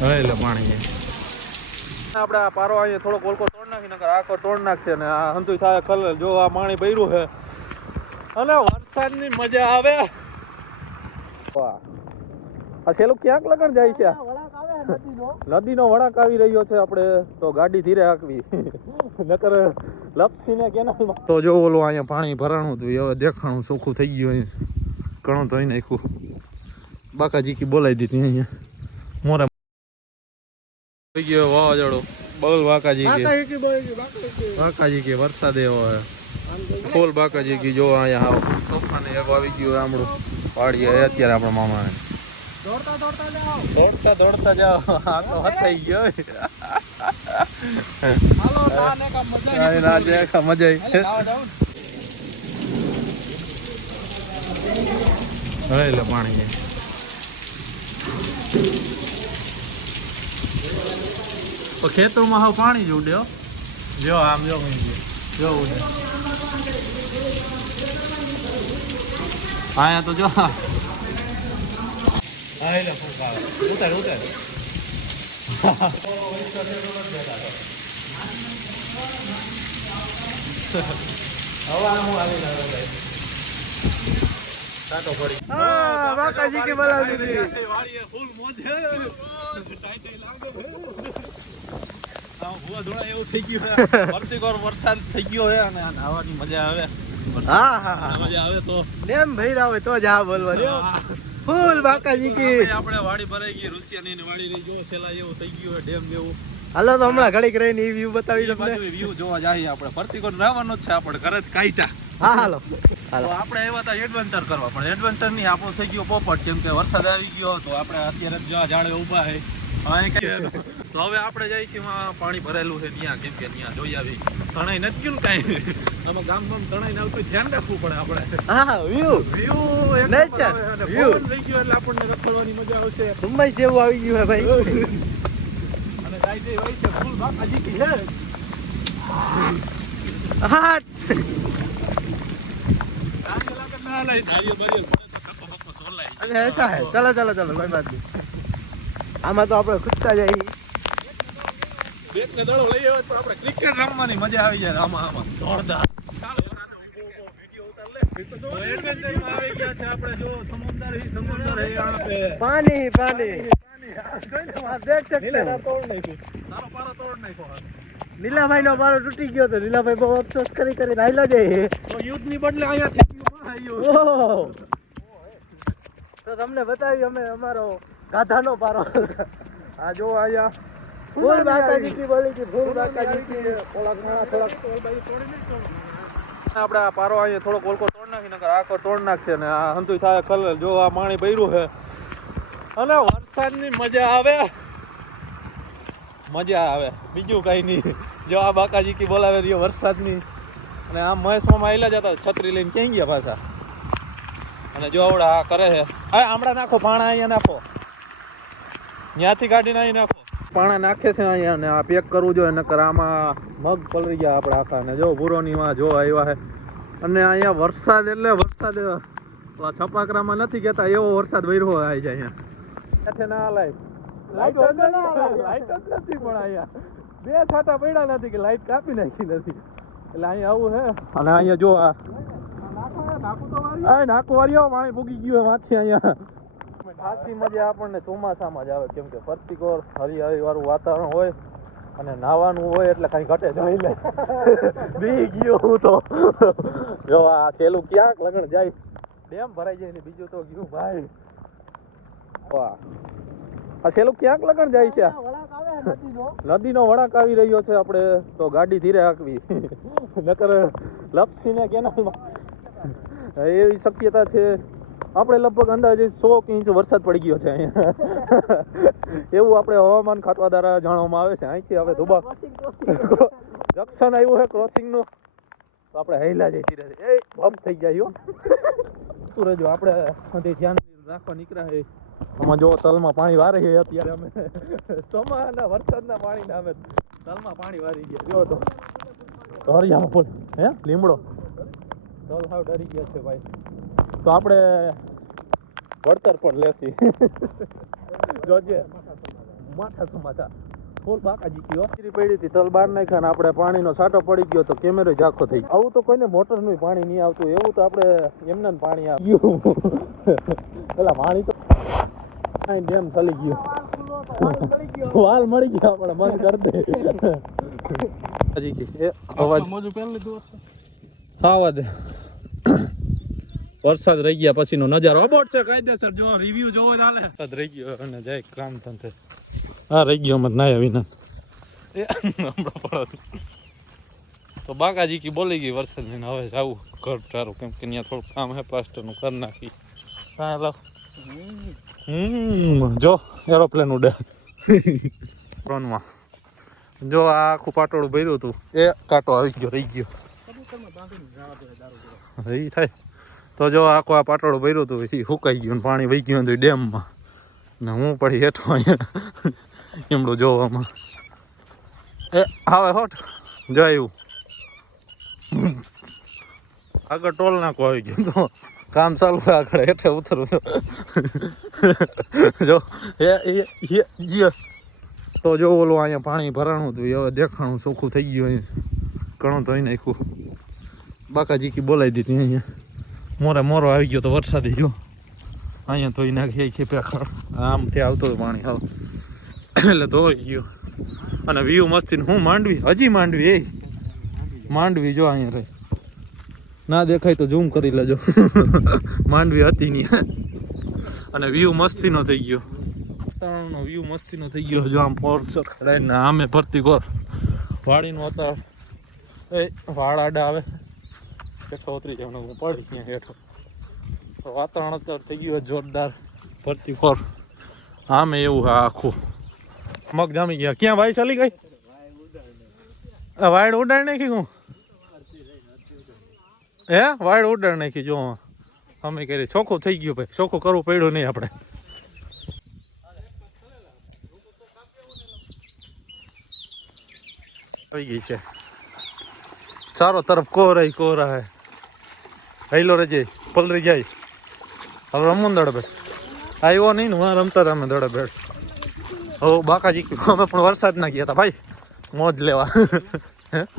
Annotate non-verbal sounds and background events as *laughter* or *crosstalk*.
હવે એટલે પાણી. આપણે આ પારો અહીંયા થોડો કોલકો તોડ નાખી નકર આખો તોડ નાખશે ને આ હંતુ થાય ખલ જો આ પાણી ભર્યું છે. અને વરસાદની મજા આવે. આ છેલ્લું ક્યાંક લગન જાય છે? નદીનો. વળાંક આવી રહ્યો છે આપણે. તો ગાડી ધીરે હાંકવી. *laughs* નકર લપસીને કેનાલમાં. તો જો ઓલું અહીંયા પાણી ભરાણું હતું હવે દેખાણું ચોખ્ખું થઈ ગયું અહીં ઘણું ધોઈ નાખ્યું. બાકાજી કી બોલાવી દીધી અહીંયા. મોરે થઈ ગયો વાવાઝોડો. બોલ બાકાજી કે. બાકાજી કે વરસાદ એવો ફૂલ બાકાજી કે જો અહીંયા તોફાન આવી ગયું આમળું પાડીએ અત્યારે આપણા મામાને. દોડતા દોડતા જાઓ. *laughs* આ તો હથાઈ ગયો. ના મજા આવી. હવે એટલે પાણી. તો ખેતરમાં હાવ પાણી જ ઉડ્યો જો, આમ જો. જો. ઉડે. હા તો જો. ઉતાર ઉતાર. *laughs* હવે હું આવી કાંટો પડી હા, બાકાજી કે બોલાવી દીધી. વાડીએ ફૂલ મોજે ટાઈ ટાઈ લાગે. આમ ધોળા એવું થઈ ગયું છે. ભરતીકોર વરસાદ થઈ ગયો છે અને આ મજા આવે. હા હા હા. મજા આવે તો. ડેમ ભર્યા હોય તો જ આ બોલવાનું ફૂલ બાકાજી કી. આપણે આપણે વાડી ભરાઈ ગઈ રૂસિયાની ને વાડી રહી જો છેલ્લા એવું થઈ ગયું ડેમ જેવું હાલો તો હમણાં ઘડીક રહીને એ વ્યૂ બતાવી બાજુ વ્યૂ જોવા જઈએ આપણે. ભરતીકોર રહેવાનું જ છે આપણે ઘરે જ કાઢ્યા હા હાલો. હાલો. આપણે એવા હતા એડવેન્ચર કરવા પણ એડવેન્ચરની આપણો થઈ ગયો પોપટ કેમ કે વરસાદ આવી ગયો તો આપણે અત્યારે જ્યાં ઝાડે ઊભા છે તો હવે આપણે જઈએ છીએ પાણી ભરેલું છે ત્યાં કેમ કે ત્યાં જોઈ આવી. તણાઈ નથી ને કાંઈ? આમાં ગામ ગામ તણાઈ આવતું ધ્યાન રાખવું પડે આપણે. હા વ્યૂ વ્યૂ view. પવન થઈ ગયો એટલે આપણને રખડવાની મજા આવશે. મુંબઈ જેવું આવી ગયું હે ભાઈ. અને ગાય જે હોય છે ફૂલ બાપા જીતી હે. હા. અરે એસા હે કોઈ વાત નહીં આમાં તો આપણે ખૂટતા જઈએ બેટને દડો આપણે ક્રિકેટ રમવાની મજા આવી પાણી પાણી નીલાભાઈ નો પારો તૂટી ગયો તો નીલાભાઈ બહુ અફસોસ કરી કરી રાયલા જાય યુદ્ધની બદલે અહીંયા આવ્યું તો તમને બતાવી અમે અમારો ગાધાનો પારો. આ જો અહીંયા ફૂલ માતાજી કી બોલી કી ફૂલ માતાજી કી થોડાક ઘણા થોડાક. આપણે આ પારો અહીંયા થોડો કોલકો તોડ નાખી નકર આખો તોડ નાખશે ને આ હંતુય થાય કલર જો આ પાણી ભર્યું છે. અને વરસાદની મજા આવે. મજા આવે. બીજું કઈ નહીં. જો આ બાકાજી કી બોલાવે રહ્યો વરસાદની. અને આમ મહેશમાં આવેલા જતા છત્રી લઈને ક્યાં ગયા પાછા? અને જો આવડા આ કરે છે. આ આમળા નાખો, પાણા અહીંયા નાખો. ત્યાંથી કાઢીને અહીં નાખો. પાણા નાખે છે અહીંયા ને આ પેક કરવું જોઈએ, નકર આમાં મગ પલળી ગયા આપણે આખા. ને જો ભૂરોની માં જો આવ્યા છે. અને અહીંયા વરસાદ એટલે વરસાદ છપાકરામાં નથી કહેતા, એવો વરસાદ વૈરો આવી જાય અહીંયા. ના લાઈટ લાઈટ નથી, પણ અહીંયા. બે છાટા પડ્યા નથી કે લાઈટ કાપી નાખી નથી. એટલે અહીંયા આવું છે અને અહીંયા જો આ નાકુ વાળીઓ. પાણી ભૂગી ગયું માથી અહીંયા. ખાસી મજા આપણને ચોમાસામાં જ આવે. કેમ કે પ્રતિકોર હરિયાળી વાળું વાતાવરણ હોય અને નાવાનું હોય એટલે કઈ ઘટે જોઈ લે. *laughs* બી ગયો હું તો. જો આ પેલું ક્યાંક લગણ જાય. ડેમ ભરાઈ જાય ને બીજું તો ગયું ભાઈ. વાહ. આ છેલ્લું ક્યાંક લગણ જાય છે નદીનો વળાંક આવી રહ્યો છે આપણે તો ગાડી ધીરે હાંકવી. નકર લપસીને કેનાલમાં. એવી શક્યતા છે. આપણે લગભગ અંદાજે સો ઇંચ વરસાદ પડી ગયો છે અહીંયા. એવું આપણે હવામાન ખાતા દ્વારા જાણવામાં આવે છે. અહીંથી હવે ધુબા જંકશન આવ્યું છે ક્રોસિંગનું તો આપણે હેલા જઈ ધીરે એ બમ થઈ જાય રહેજો, આપણે ધ્યાન રાખવા નીકળ્યા છે આમાં જો તલમાં પાણી વારે છે અત્યારે અમે. ચોમાના વરસાદના પાણીના અમે તલમાં પાણી વારી ગયા. જો તો. હરિયામાં ફૂલ હે? લીમડો. તલ સાવ ડરી ગયા છે ભાઈ. તો આપણે વળતર પણ લેશી. જોજે. માથા સમાથા ફૂલ બાકાજી ગયો પડી હતી તલ બહાર નાખ્યા ને આપણે પાણીનો સાટો પડી ગયો તો કેમેરો ઝાખો થઈ ગયો. આવું તો કોઈને મોટરનું પાણી નહીં આવતું એવું તો આપણે એમને પાણી આવ્યું પેલા પાણી તો આ ડેમ ચાલી ગયો. વાલ મળી ગયો આપણે મન કરી દે. હજી અવાજ. મોજું. દે. વરસાદ રહી ગયા પછીનો નજારો. અબોટ છે કાયદેસર. જો રિવ્યુ જોવો ચાલે વરસાદ રહી ગયો અને જાય કામ ધંધે. હા રહી ગયો મત ના પડો તો બાકાજી કી બોલી ગઈ વરસાદ ને હવે જાવું ઘર તારું કેમ કે ત્યાં થોડું કામ હે પ્લાસ્ટરનું કરી નાખી. હા હેલો હમ જો એરોપ્લેન ઉડે. ડ્રોનમાં. જો આ આખું પાટોળું ભર્યું હતું એ કાંટો આવી ગયો રહી ગયો. એ થાય. તો જો આખું આ પાટોળું ભર્યું હતું એ સુકાઈ ગયું ને પાણી વહી ગયું હતું ડેમમાં. ને હું પડી હેઠો અહીંયા. એમડું જોવામાં. એ, આવે હોટ. જો આવ્યું આગળ ટોલ નાખો આવી ગયો. તો કામ ચાલુ આગળ, હેઠે ઉતરું જો, એ. તો જો ઓલું અહીંયા પાણી ભરાણું હતું હવે દેખાણું ચોખ્ખું થઈ ગયું અહીંયા ઘણું ધોઈ નાખ્યું. બાકાજી કી બોલાવી દીધી અહીંયા. મોરે મોરો આવી ગયો તો વરસાદ ગયો. અહીંયા ધોઈ નાખી છે આમ ત્યાં આવતો પાણી, હાવ. એટલે ધોઈ ગયો. અને વ્યૂ મસ્તી હું માંડવી? હજી માંડવી એ? માંડવી જો અહીંયા રહી. ના દેખાય તો ઝૂમ કરી લેજો. *laughs* માંડવી હતી નહીં. અને વ્યૂ મસ્તીનો થઈ ગયો. વાતાવરણનો વ્યૂ મસ્તીનો થઈ ગયો. જો આમ ફોર્ચર ખડાઈને આમે ભરતી કોર વાડીનું વાતાવરણ એ, વાળ આડા આવે. હેઠો ઉતરી જવાનું હું પડી ત્યાં હેઠો. વાતાવરણ અત્યારે થઈ ગયું જોરદાર. ભરતી ખોર આમે એવું હા આખું. મગ જામી ગયા. ક્યાં ભાઈ ચાલી ગઈ? વાયડ ઉડાડી નાખી હું? હે? વાયડ ઉડાડી નાખી, જો અમે કરી ચોખ્ખું થઈ ગયું ભાઈ. ચોખ્ખું કરવું પડ્યું નહીં આપણે. થઈ ગઈ છે. ચારો તરફ કોરાય કોરા હે હૈલો રજે, પલરી જાય. હવે રમવું દડ બેટ આવ્યો નહીં ને, હું રમતા રમે દડ બેટ હવે બાકાજી અમે પણ વરસાદ ના ગયા હતા ભાઈ. મોજ લેવા. હે *laughs*